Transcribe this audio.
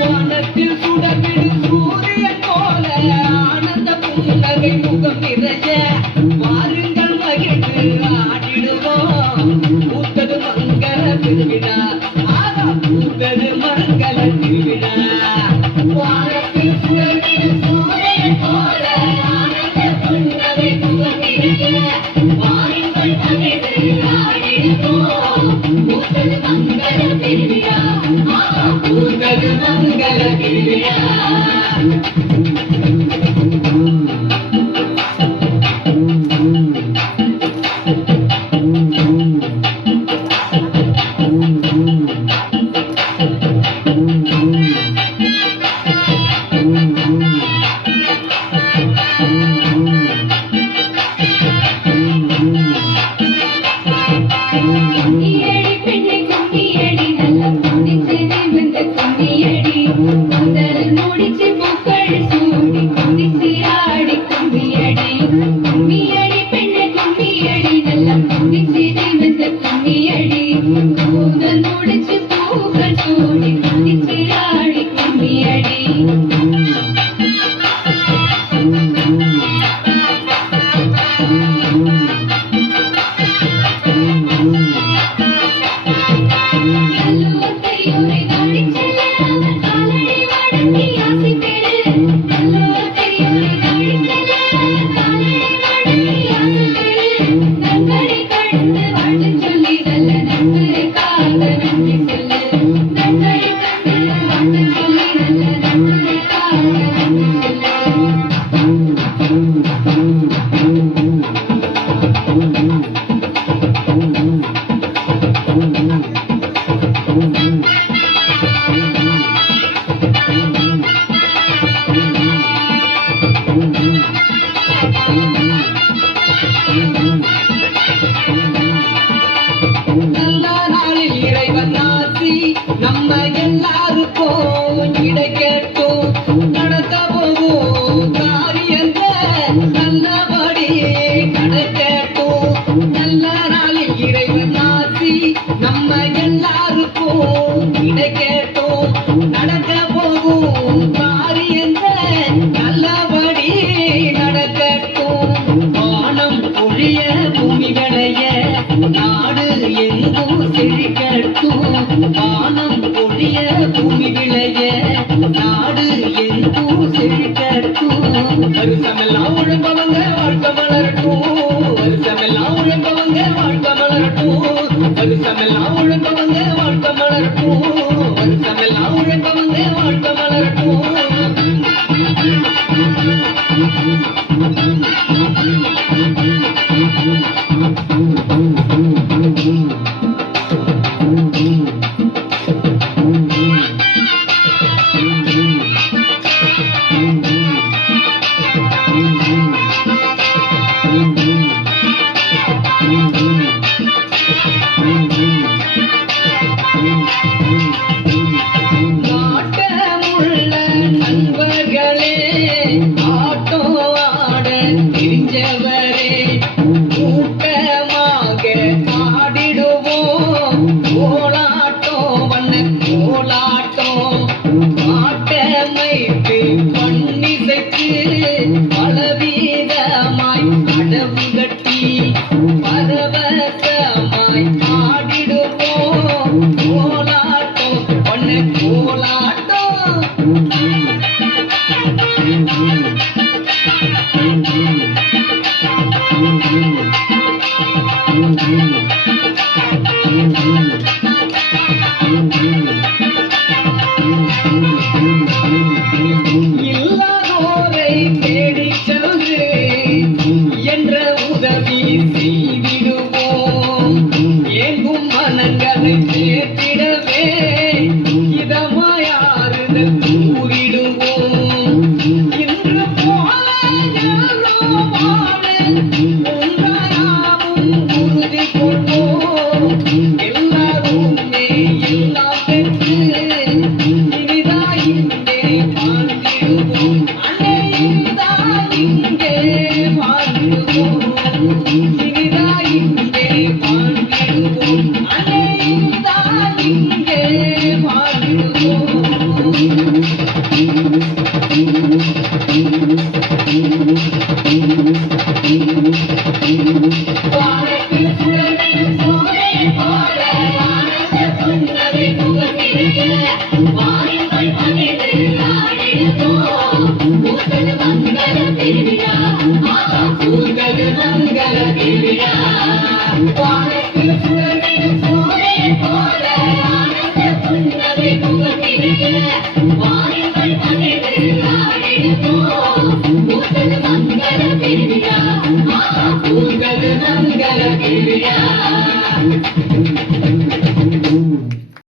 வானத்தில் சுடர்விடும் சூரியன் போல ஆனந்த புன்னகை முகம் நிறைய வாருங்கள் மகிழ்ந்து ஆடிடுவோம். பூத்தது மங்கள திருவிழா, பூத்தது மங்கள திருவிழா. வானத்தில் சுடர்விடும் சூரியன் போல ஆனந்த புன்னகை முகம் நிறைய வாருங்கள் மகிழ்ந்து ஆடிடுவோம். பூத்தது மங்கள திருவிழா, பூத்தது மங்கள திருவிழா. நல்ல நாளில் இறைவன் ஆசி நம்ம எல்லாருக்கும் கிடைக்கட்டும். நடக்க போகும் காரியங்கள் நல்லபடி நடக்கட்டும். நல்ல நாளில் இறைவன் ஆசி நம்ம எல்லாருக்கும் கிடைக்கட்டும். நடக்க போகும் காரியங்கள் நல்லபடி நடக்கட்டும். வானம் பொழிய பூமி விளைய நாடு எங்கும் செழிக்கட்டும். வானம் பொழிய பூமி விளைய நாடு எங்கும் செழிக்கட்டும். வருஷமெல்லாம் உழைப்பவங்க வாழ்க்கை மலரட்டும். வருஷமெல்லாம் உழைப்பவங்க வாழ்க்கை மலரட்டும். வருஷமெல்லாம் உழைப்பவங்க வாழ்க்கை மலரட்டும். வருஷமெல்லாம் உழைப்பவங்க வாழ்க்கை மலரட்டும். நாட்டமுள்ள நண்பர்களே, ஆட்டோ ஆட தெரிஞ்சவரே, கூட்டமாக ஆடிடுவோம். கோலாட்டம் வண்ண கோலாட்டம் ஆட்டமைத்து பண்ணிசைத்து பலவீதமாய் அடவு கட்டி பரவசமாய் ஆடிடுவோம். கோலாட்டம் வண்ண கோலாட்டம். இல்லாதோரை தேடிச் சென்று என்ற உதவி செய்திடுவோம். ஏங்கும் மனங்களை சேர்த்திடவே இதமாயாறுதல் கூறிடுவோம். இன்று போல யாரோ வாழ ஒன்றாயாவும் உறுதி கொள்வோம். எல்லாருமே எல்லாம் பெற்று இனிதாயின்றே வாழ்ந்திடுவோம். அன்னையில்தான் இங்கே வாழ்ந்திடுவோம். இனிதா வானத்தில் சுழலும் சூரியன் போல வானத்த சுந்தரி முகத்திருக்க வாயுங்கள் பணிந்து ஆடிடுவோம் பூத்தது மங்கள திருவிழா பூத்தது மங்கள திருவிழா